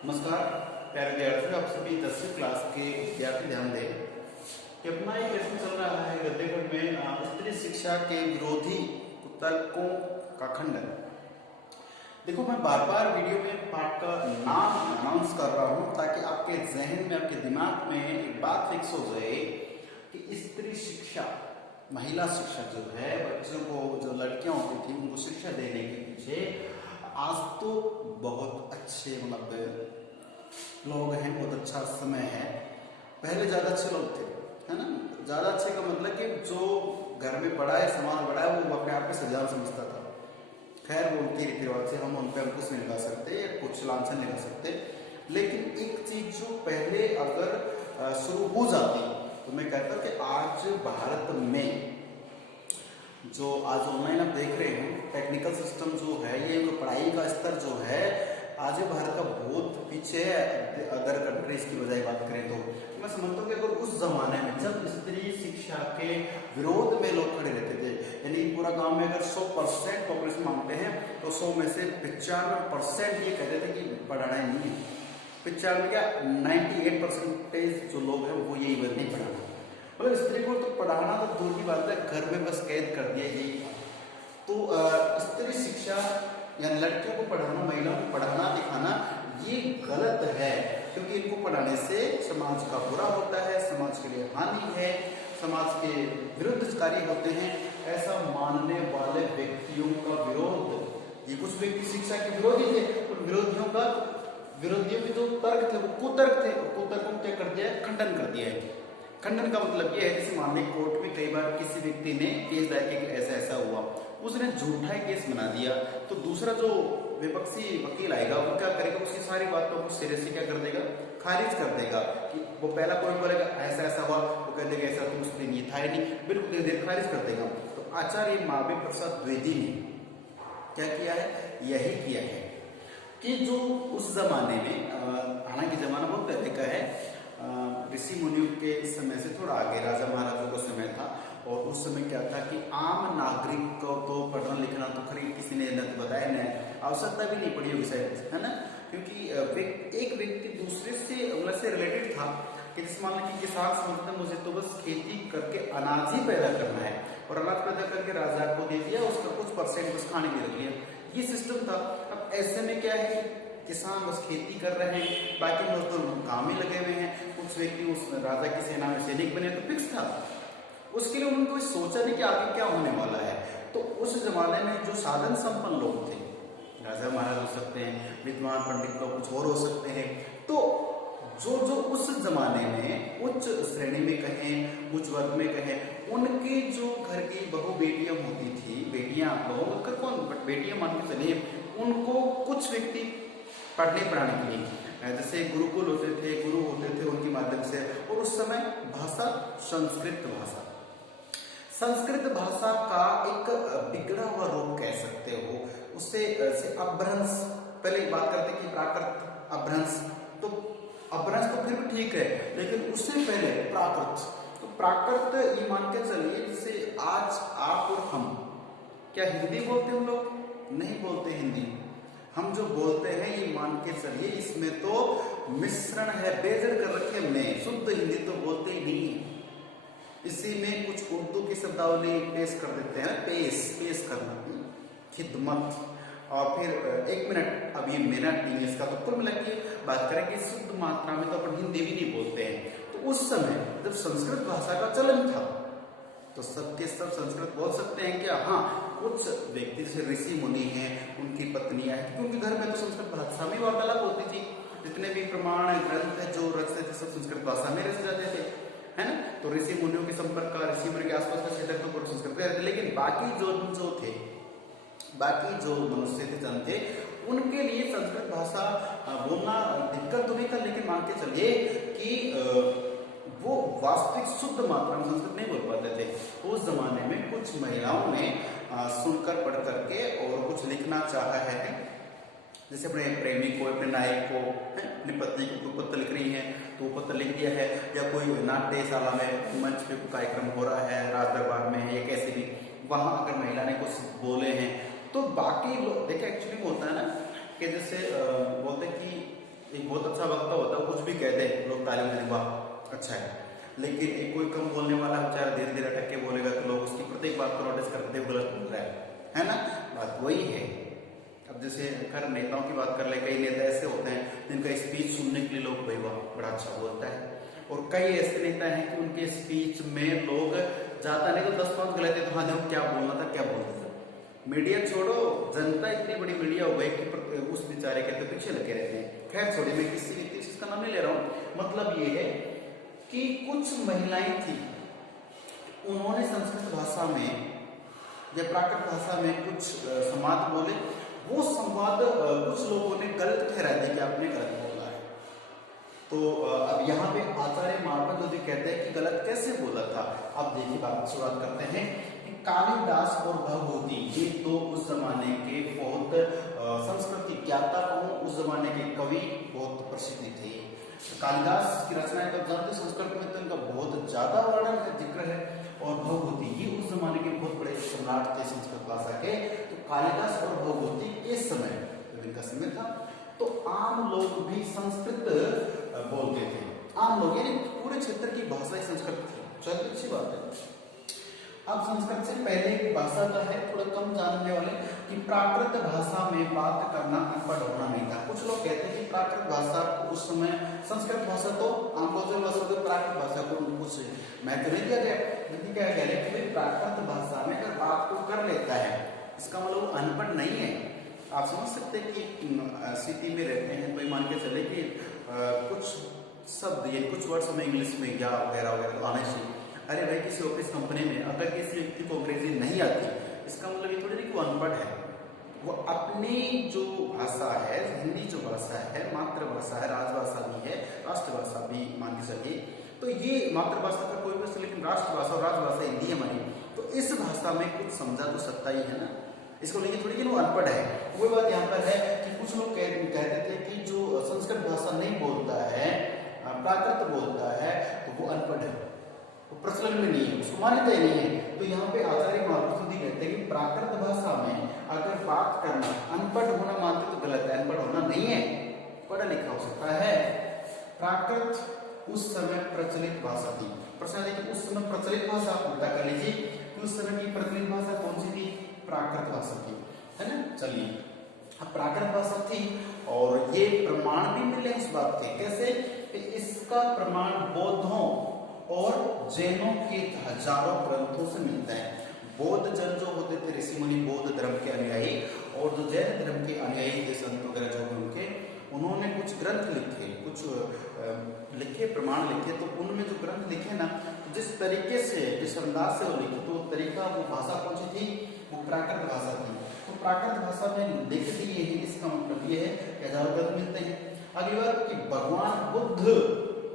नमस्कार प्यारे विद्यार्थियों, आप सभी 10वीं क्लास के विद्यार्थी ध्यान दें कि अपना एक लेसन चल रहा है गद्यगढ़ में स्त्री शिक्षा के विरोधी कुतर्कों का खंडन। देखो, मैं बार बार वीडियो में पाठ का नाम अनाउंस कर रहा हूं ताकि आपके जहन में, आपके दिमाग में एक बात फिक्स हो जाए कि स्त्री शिक्षा, महिला शिक्षा जो है, बच्चों को, जो लड़कियां होती थी उनको शिक्षा देने के पीछे आज तो बहुत अच्छे लोग हैं, बहुत अच्छा समय है। पहले ज्यादा अच्छे लोग थे, है ना। ज्यादा अच्छे का मतलब कि जो घर में बड़ा है, समाज बड़ा है, वो अपने आप में सजान समझता था। खैर, वो उनके रीति रिवाज से हम उन पर कुछ नहीं लगा सकते, कुछ लांछन नहीं लगा सकते। लेकिन एक चीज जो पहले अगर शुरू हो जाती तो मैं कहता कि आज भारत में जो आज ऑनलाइन आप देख रहे हो, टेक्निकल सिस्टम जो है, ये पढ़ाई का स्तर जो है, आज भारत का बहुत पीछे है अदर कंट्रीज की बजाय बात करें तो। मैं समझता हूँ कि अगर उस जमाने में जब स्त्री शिक्षा के विरोध में लोग खड़े रहते थे, यानी पूरा गांव में अगर 100% पॉपुलेशन मांगते हैं तो 100 में से 95% ये कहते थे कि पढ़ाना ही नहीं है। 95 क्या, 98% जो लोग हैं वो यही नहीं पढ़ाना। मतलब स्त्री को तो पढ़ाना तो दूर की बात है, घर में बस कैद कर दिया, यही था। तो स्त्री शिक्षा या लड़कियों को पढ़ाना, महिलाओं को पढ़ाना दिखाना ये गलत है, क्योंकि इनको पढ़ाने से समाज का बुरा होता है, समाज के लिए हानि है, समाज के विरुद्ध कार्य होते हैं। ऐसा मानने वाले व्यक्तियों का विरोध, ये कुछ व्यक्ति शिक्षा के विरोधी थे, उन विरोधियों के जो तर्क थे वो कुतर्क थे, और कुतर्कों को क्या कर दिया है, खंडन कर दिया है। खंडन का मतलब यह है, जैसे मान ली कोर्ट में कई बार किसी व्यक्ति ने केस दायर किया कि ऐसा ऐसा हुआ, उसने झूठा केस बना दिया, तो दूसरा जो विपक्षी वकील आएगा वो क्या करेगा, उसकी सारी बातों को सिरे से क्या कर देगा, खारिज कर देगा। कि वो पहला पॉइंट बोलेगा ऐसा ऐसा हुआ, वो कह देगा ऐसा तो उस दिन ये था ही नहीं, बिल्कुल देर खारिज कर देगा। तो आचार्य महावीर प्रसाद द्विवेदी ने क्या किया है, यही किया है कि जो उस जमाने में, हालांकि जमाना बहुत पहले का है, ऋषि मुनियों के समय से थोड़ा आगे राजा महाराजों का समय था, और उस समय क्या था कि आम नागरिक को तो पढ़ना लिखना तो खरीद किसी ने न बताया, न आवश्यकता भी नहीं पड़ी होगी शायद, है ना। क्योंकि एक व्यक्ति दूसरे से रिलेटेड था कि जिस मान लीजिए किसान समझता मुझे तो बस खेती करके अनाज ही पैदा करना है, और अनाज पैदा करके राजा को दे दिया, उसका कुछ परसेंट बस खाने के रख लिया, ये सिस्टम था। अब ऐसे में क्या है, किसान बस खेती कर रहे हैं, बाकी मजदूर काम में लगे हुए हैं, कुछ व्यक्ति उस राजा की सेना में सैनिक बने, तो फिक्स था। उसके लिए उन्होंने कोई सोचा नहीं कि आगे क्या होने वाला है। तो उस जमाने में जो साधन संपन्न लोग थे, राजा महाराज हो सकते हैं, विद्वान पंडित लोग कुछ और हो सकते हैं, तो जो जो उस जमाने में उच्च श्रेणी में कहें, उच्च वर्ग में कहें, उनकी जो घर की बहू बेटियां होती थी, बेटियां बहू कौन, बट बेटियां मान के चलिए, उनको कुछ व्यक्ति पढ़ने पढ़ाने के लिए, जैसे गुरुकुल होते थे, गुरु होते थे, उनके माध्यम से। और उस समय भाषा संस्कृत भाषा का एक बिगड़ा हुआ रूप कह सकते हो, उससे अपभ्रंश, पहले बात करते कि प्राकृत अपभ्रंश, तो अपभ्रंश तो फिर भी ठीक है, लेकिन उससे पहले प्राकृत, तो प्राकृत ये मान के चलिए, जैसे आज आप और हम, क्या हिंदी बोलते हम लोग, नहीं बोलते हिंदी। हम जो बोलते हैं ये मान के चलिए इसमें तो मिश्रण है, बेजड़ कर रखे हमने, शुद्ध हिंदी तो बोलते ही नहीं है। इसी में कुछ उर्दू की शब्दावली पेश कर देते हैं, पेश करना, खिदमत, और फिर 1 मिनट, अब ये मिनट इंग्लिश का, तो कुल मिला के बात करें कि शुद्ध मात्रा में तो अपन हिंदी भी नहीं बोलते हैं। तो उस समय जब संस्कृत भाषा का चलन था तो सबके सब संस्कृत बोल सकते हैं क्या, हाँ, कुछ व्यक्ति जैसे ऋषि मुनि हैं, उनकी पत्नियां हैं, क्योंकि घर में तो संस्कृत भाषा में वार्तालाप होती थी, जितने भी प्रमाण ग्रंथ है जो रचते थे सब संस्कृत भाषा में रचे जाते थे, है ना। तो ऋषि मुनियों के संपर्क का, ऋषि मुनि के आसपास का क्षेत्र तो पूरा संस्कृत में रहते, लेकिन बाकी जो थे, बाकी जो मनुष्य थे, जन थे, उनके लिए संस्कृत भाषा बोलना दिक्कत तो नहीं था, लेकिन मान के चलिए कि वो वास्तविक शुद्ध मात्रा में संस्कृत नहीं बोल पाते थे। उस जमाने में कुछ महिलाओं ने सुनकर पढ़ करके और कुछ लिखना चाहा है, जैसे अपने प्रेमी को, अपने नायक को, अपनी पत्नी को कोई पत्र लिख रही है तो वो पत्र लिख दिया है, या कोई नाट्यशाला में मंच पे कोई कार्यक्रम हो रहा है, राज दरबार में है, या कैसे भी, वहां अगर महिला ने कुछ बोले हैं तो बाकी लोग देखिए, एक्चुअली होता है ना कि जैसे बोलते कि एक बहुत अच्छा वक्ता होता है, कुछ भी कह दे लोग ताली बजाएंगे, वाह अच्छा है। लेकिन एक कोई कम बोलने वाला बेचारा धीरे धीरे अटक के बोलेगा तो लोग उसकी प्रत्येक बात को नोटिस करते हैं, गलत बोल रहा है ना। बात वही है। अब जैसे खैर नेताओं की बात कर ले, कई नेता ऐसे होते हैं जिनका स्पीच सुनने के लिए लोग भाई वाह बड़ा अच्छा बोलता है, और कई ऐसे नेता हैं कि उनके स्पीच में लोग ज्यादा नहीं तो 10-5 गलत है तो हाँ देखो क्या बोलना था क्या बोलना था। मीडिया छोड़ो, जनता इतनी बड़ी मीडिया हो गई कि उस बेचारे के तो पीछे लगे रहते हैं। खैर छोड़िए, मैं किसी चीज का नाम नहीं ले रहा हूँ। मतलब ये है कि कुछ महिलाएं थी, उन्होंने संस्कृत भाषा में या प्राकृत भाषा में कुछ संवाद बोले। वो संवाद कुछ लोगों ने गलत ठहरा दिया कि आपने गलत बोला है। तो अब यहाँ पे आचार्य मार्कंडेय कहते हैं कि गलत कैसे बोला था। अब देखिए बात शुरुआत करते हैं कि कालिदास और भगवती ये तो उस जमाने के बहुत संस्कृत की ज्ञाता कहूं, उस जमाने के कवि बहुत प्रसिद्ध थे। कालिदास की रचनाएं तो जानते, संस्कृत में तो इनका बहुत ज्यादा वर्णन है, जिक्र है। और भगवती ये उस जमाने के बहुत बड़े सम्राट थे संस्कृत भाषा के। तो कालिदास और भगवती इस समय जब इनका समय था तो आम लोग भी संस्कृत बोलते थे। आम लोग यानी पूरे क्षेत्र की भाषा ही संस्कृत थी। चलिए अच्छी बात है। अब संस्कृत से पहले की भाषा का है थोड़ा कम जानने वाले कि प्राकृत भाषा में बात करना अनपढ़ होना नहीं था। कुछ लोग कहते हैं कि प्राकृत भाषा को उस समय संस्कृत भाषा तो आम बोलचाल भाषा तो प्राकृत भाषा को कुछ महत्व नहीं दिया गया। लेकिन क्या कह रहे हैं कि प्राकृत भाषा में अगर बात को कर लेता है इसका मतलब अनपढ़ नहीं है। आप समझ सकते हैं कि सिटी में रहते हैं तो मान के चले कि कुछ शब्द ये कुछ वर्ड्स हमें इंग्लिश में या वगैरह वगैरह तो आने चाहिए। अरे भाई किसी ऑफिस कंपनी में अगर किसी व्यक्ति को अंग्रेजी नहीं आती इसका मतलब ये थोड़ी नहीं कि वो अनपढ़ है। वो अपनी जो भाषा है, हिंदी जो भाषा है, मातृभाषा है, राजभाषा भी है, राष्ट्रभाषा भी मान के चलिए। तो ये मातृभाषा का कोई भी, लेकिन राष्ट्रभाषा और राजभाषा हिंदी हमारी। तो इस भाषा में कुछ समझा तो सकता ही है ना, इसको लेकिन थोड़ी कि वो अनपढ़ है। वही बात यहाँ पर है कि कुछ लोग कहते थे कि जो संस्कृत भाषा नहीं बोलता है, प्राकृत बोलता है तो वो अनपढ़ है, वो प्रचलन में नहीं है, उसको मान्यता ही नहीं है। तो यहाँ पे आचार्य मार्कंडेय कहते हैं कि प्राकृत भाषा में अगर बात करना अनपढ़ होना मानते तो गलत है, अनपढ़ होना नहीं है, पढ़ा लिखा हो सकता है। प्राकृत उस समय प्रचलित भाषा थी। प्रश्न है कि उस समय प्रचलित भाषा आप पता कर लीजिए कि उस समय की प्रचलित भाषा कौन सी थी, प्राकृत भाषा थी, है ना। चलिए अब प्राकृत भाषा थी और ये प्रमाण भी मिले उस बात के। कैसे? इसका प्रमाण बौद्धों और जैनों के हजारों ग्रंथों से मिलता है। बौद्ध जन जो होते थे ऋषि मुनि, बौद्ध धर्म के अनुयायी, और जो जैन धर्म के अनुयायी थे संत वगैरह जो उनके, उन्होंने कुछ ग्रंथ लिखे, कुछ लिखे प्रमाण लिखे। तो उनमें जो ग्रंथ लिखे ना, जिस तरीके से जिस अंदाज से वो लिखे, तो तरीका वो भाषा कौन सी थी, वो प्राकृत भाषा थी। तो प्राकृत भाषा में लिख दिए हैं, इसका मतलब ये है कि हजारों ग्रंथ मिलते हैं। अगली बात कि भगवान बुद्ध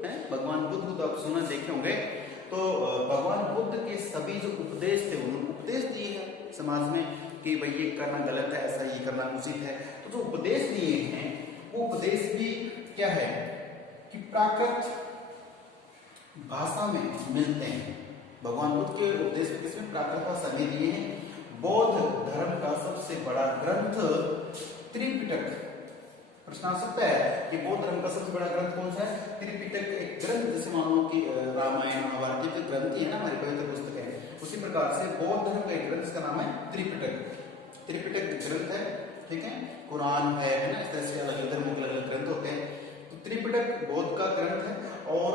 है, भगवान बुद्ध को तो आप सुना देखे होंगे। तो भगवान बुद्ध के सभी जो उपदेश थे उन्होंने उपदेश दिए हैं समाज में कि भाई ये करना गलत है, ऐसा ये करना उचित है। तो जो उपदेश दिए हैं वो उपदेश भी क्या है कि प्राकृत भाषा में मिलते हैं। भगवान बुद्ध के उपदेश किसमें, प्राकृत भाषा में दिए हैं। बौद्ध धर्म का सबसे बड़ा ग्रंथ त्रिपिटक। प्रश्न आ सकता है कि बौद्ध धर्म का सबसे बड़ा ग्रंथ कौन सा है, त्रिपिटक। एक ग्रंथ जैसे मान लो कि रामायण महाभारत के ग्रंथ ही है ना, हमारी पवित्र पुस्तक है, उसी प्रकार से बौद्ध धर्म का एक ग्रंथ जिसका नाम है त्रिपिटक। त्रिपिटक ग्रंथ है, ठीक है, कुरान है ना, इस तरह से अलग धर्मों के अलग ग्रंथ होते हैं। तो त्रिपिटक बौद्ध का ग्रंथ है और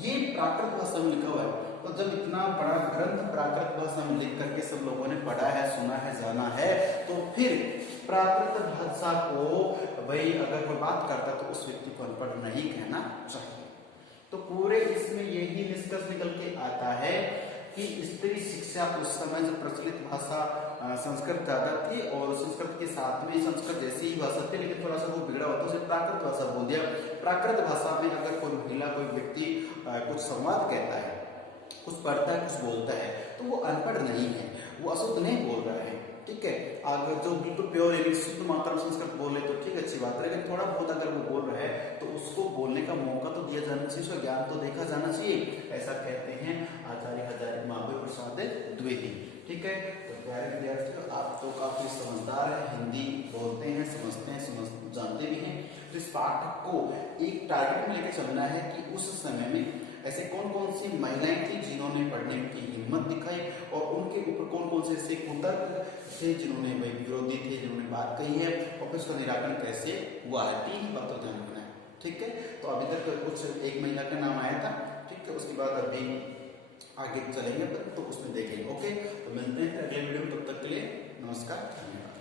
ये प्राकृत भाषा में लिखा हुआ है। तो जब इतना बड़ा ग्रंथ प्राकृत भाषा में लिख करके सब लोगों ने पढ़ा है, सुना है, जाना है, तो फिर प्राकृत भाषा को भाई अगर कोई बात करता तो उस व्यक्ति को अनपढ़ नहीं कहना चाहिए। तो पूरे इसमें यही निष्कर्ष निकल के आता है कि स्त्री शिक्षा उस समय जो प्रचलित भाषा संस्कृत ज्यादा थी और संस्कृत के साथ में संस्कृत जैसी ही भाषा थी, लेकिन थोड़ा सा वो बिगड़ा होता उसे प्राकृत भाषा बोल दिया। प्राकृत भाषा में अगर कोई महिला कोई व्यक्ति कुछ संवाद कहता है, कुछ पढ़ता है, कुछ बोलता है, तो वो अनपढ़ नहीं है, वो अशुद्ध नहीं बोल रहा है, ठीक है। अगर जो बिल्कुल प्योर यानी शुद्ध मात्रा में संस्कृत बोले तो ठीक अच्छी बात है, लेकिन थोड़ा बहुत अगर वो बोल रहा है तो उसको बोलने का मौका तो दिया जाना चाहिए, उसका ज्ञान तो देखा जाना चाहिए। ऐसा कहते हैं आचार्य हजारी महावीर प्रसाद द्विवेदी, ठीक है। तो प्यारे विद्यार्थियों, आप तो काफी समझदार हैं, हिंदी बोलते हैं, समझते हैं, जानते भी हैं। तो इस पाठ को एक टारगेट में लेकर चलना है कि उस समय में ऐसे कौन कौन सी महिलाएं थी जिन्होंने पढ़ने की हिम्मत दिखाई और उनके ऊपर कौन कौन से ऐसे कुतर्क थे जिन्होंने भाई विरोधी थे, जिन्होंने बात कही है और फिर उसका निराकरण कैसे हुआ है। 3 बातों ध्यान रखना है, ठीक है। तो अभी तक कुछ एक महिला का नाम आया था, ठीक है। उसके बाद अभी आगे चलेंगे तो उसमें देखेंगे। ओके, तो मिलते हैं अगले वीडियो में, तब तक के लिए नमस्कार, धन्यवाद।